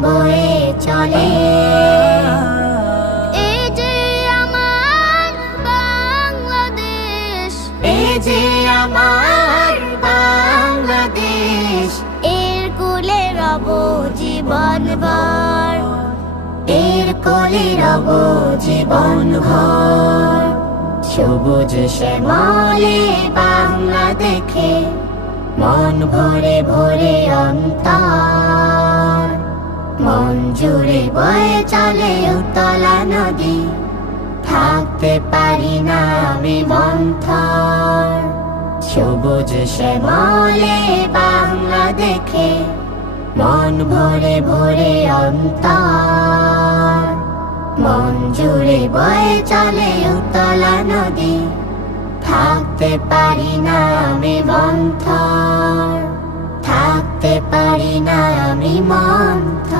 বয়ে চলে এই যে আমার বাংলাদেশ, এই যে আমার বাংলাদেশ, এর কোলে রব জীবনভর, এর কোলে রব জীবনভর। সবুজ শ্যামলে বাংলা দেখে মন ভরে ভরে অন্তর, মন জুড়ে বয়ে চলে উতলা নদী, থাকতে পারি না আমি মন্থর। সবুজ শ্যামলে বাংলা দেখে মন ভরে ভরে অন্তর, মন জুড়ে বয়ে চলে উতলা নদী, থাকতে পারি না আমি মন্থর, থাকতে পারি না আমি মন্থর।